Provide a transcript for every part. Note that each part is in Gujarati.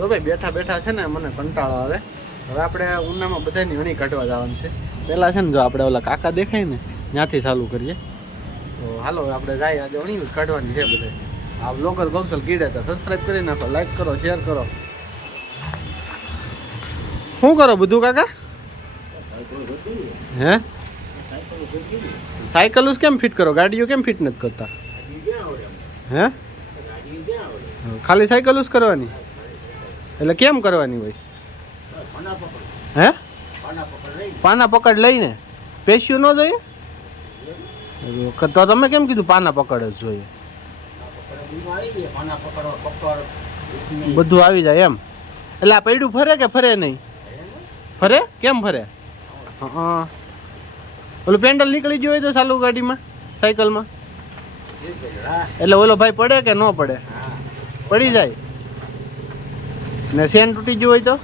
જો ભાઈ બેઠા બેઠા છે ને મને કંટાળો આવે. હવે આપણે ઉનામાં બધાની હણી કાઢવા જવાનું છે. પહેલાં છે ને જો આપણે ઓલા કાકા દેખાય ને ત્યાંથી ચાલુ કરીએ. તો હાલો આપણે જાય આજે હણી કાઢવાની છે બધે. આ બ્લોગર કૌશલ કીડે તો સબસ્ક્રાઈબ કરી નાખો, લાઈક કરો, શેર કરો. શું કરો બધું કાકા? હે સાયકલ કેમ ફિટ કરો? ગાડીઓ કેમ ફિટ નથી કરતા? હે ખાલી સાયકલ કરવાની? એટલે કેમ કરવાની ભાઈ? હે પાના પકડ લઈને પેસ્યું ન જોઈએ? તો તમે કેમ કીધું પાના પકડ જ જોઈએ? બધું આવી જાય એમ? એટલે આ પૈડું ફરે કે ફરે નહીં? ફરે? કેમ ફરે? હા ઓલું પેન્ડલ નીકળી ગયું હોય તો ચાલુ ગાડીમાં સાયકલમાં એટલે ઓલો ભાઈ પડે કે ન પડે? પડી જાય ને ચેન તૂટી ગયું હોય તો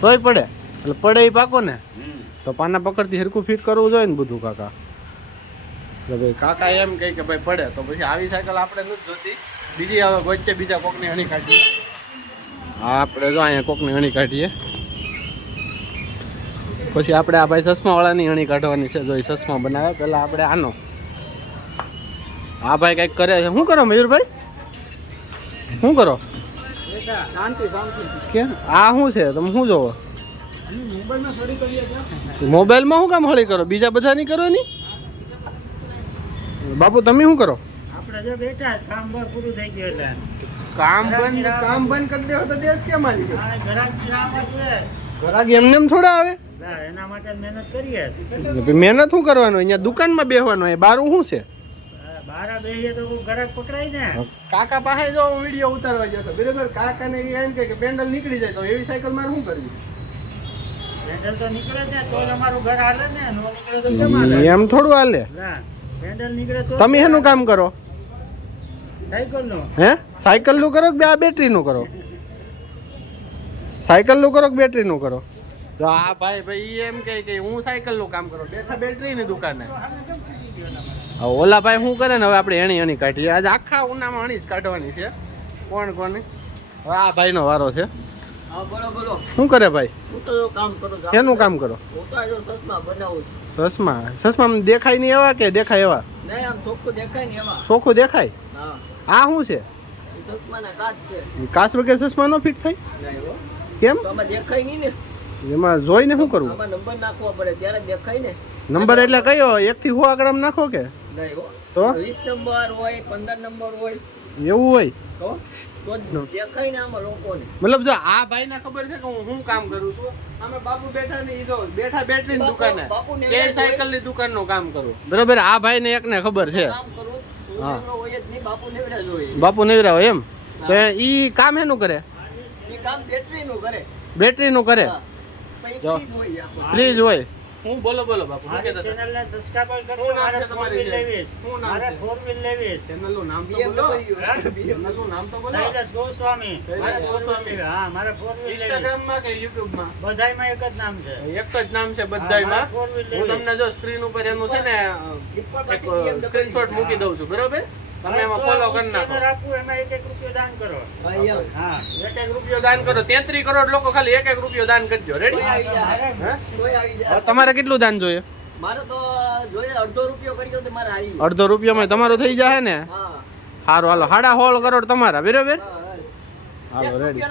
તોય પડે? એટલે પડે એ પાકો ને? તો પાના પકડથી હરખું ફિટ કરવું જોઈએ ને બધું કાકા. એટલે ભાઈ કાકા એમ કહે કે ભાઈ પડે તો પછી આવી સાયકલ આપણે નથી જોતી, બીજી હવે વચ્ચે બીજા કોકની હણી કાઢીએ. હા આપણે જો અહીંયા કોકની હણી કાઢીએ, પછી આપણે આ ભાઈ ચશ્માવાળાની હણી કાઢવાની છે. જો એ ચશ્મા બનાવે પહેલાં આપણે આનો. આ ભાઈ કંઈક કરે છે. શું કરો મયુરભાઈ? શું કરો? કેમ આ શું છે? તમે શું જોવો? મોબાઈલમાં શું કામ હળી કરો? બીજા બધા નહીં કરો ની? બાપુ તમે શું કરો? કામ બંધ કરી દેવો તો દેશ કેમ આવી ગયો? ઘરાક એમને એમ થોડા આવે? એના માટે મહેનત કરીએ. મહેનત શું કરવાનું? અહીંયા દુકાનમાં બેસવાનું. બારું શું છે? બારા બેહીએ તો ઘરાક પકડાય ને. કાકા પાસે જો વિડીયો ઉતારવા ગયો હતો બરાબર, કાકાને એમ કે પેન્ડલ નીકળી જાય તો એવી સાયકલ મારે શું કરવી? પેન્ડલ તો નીકળે ને તો અમારું ઘર હાલે ને, નો નીકળે તો કેમ હાલે? એમ થોડું હાલે. પેન્ડલ નીકળે તો તમે એનું કામ કરો? સાયકલ નું. હે સાયકલ નું કરો કે આ બેટરી નું કરો? સાયકલ નું કરો કે બેટરી નું કરો? તો આ ભાઈ એમ કે હું સાયકલ નું કામ કરું, બેઠા બેટરી ની દુકાને. ઓલા ભાઈ શું કરે ને હવે આપણે એણી કાઢીએ. આજે આખા ઉનામાં અણી જ કાઢવાની છે. કોણ કોને? હવે આ ભાઈ નો વારો છે. શું કરે ભાઈ? એનું કામ કરો? ચશ્મા દેખાય નહીં એવા કે દેખાય એવા? ચોખ્ખું દેખાય. આ શું છે? કાચ વગર ચશ્મા નો ફિટ થાય? કેમ? એમાં જોઈને શું કરવું? નંબર નાખવો પડે ત્યારે દેખાય ને. નંબર એટલે કયો? 1 થી 100 આંકડા નાખો કે? તો 20 નંબર હોય, 15 નંબર હોય, એવું હોય તો દેખાય ને આમાં લોકોને. મતલબ જો આ ભાઈ ને ખબર છે કે હું શું કામ કરું છું. અમે બાપુ બેઠા ને બેઠા બેટરી ની દુકાને કે સાયકલ ની દુકાન નું કામ કરું બરોબર. આ ભાઈ ને એક ને ખબર છે બાપુ નેવરા હોય એમ. તો ઈ કામ એનું કરે? બેટરી નું કરે. પ્લીઝ હોય. હું બોલો બાપુ ચેનલ ને સબસ્ક્રાઇબ કરો. મારે 4 વ્હીલ લેવી છે. મારે 4 વ્હીલ લેવી છે. ચેનલ નું નામ તો બોલો. ચેનલ નું નામ તો બોલો. શૈલેષ ગોસ્વામી. મારે ગોસ્વામી. હા મારે 4 વ્હીલ લેવી. ઇન્સ્ટાગ્રામ માં કે યુટ્યુબ માં? બધાયમાં એક જ નામ છે. એક જ નામ છે બધાયમાં. હું તમને જો સ્ક્રીન ઉપર એનું છે ને સ્ક્રીનશોટ મૂકી દઉં છું બરોબર. તમે એમાં ફોલો કરી નાખો. એમાં 1 રૂપિયો દાન કરો. હા 1 રૂપિયો દાન કરો. 33 કરોડ લોકો ખાલી 1 રૂપિયો દાન કરજો. રેડી? તમારે કેટલું દાન જોઈએ? મારો તો જોઈએ 1/2 રૂપિયો કર્યો તો મારે આવી. 1/2 રૂપિયામાં તમારું થઈ જાય ને? સારું હાલો 16.5 કરોડ તમારા બરાબર. હાલો રેડી.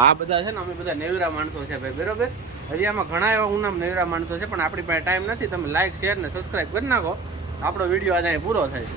આ બધા છે ને અમે બધા નેવરા માણસો છે ભાઈ બરોબર. હજી આમાં ઘણા એવા ઉનામ નેવરા માણસો છે પણ આપણી પાસે ટાઈમ નથી. તમે લાઈક શેર ને સબસ્ક્રાઈબ કરી નાખો. આપણો વિડીયો આજે પૂરો થાય છે.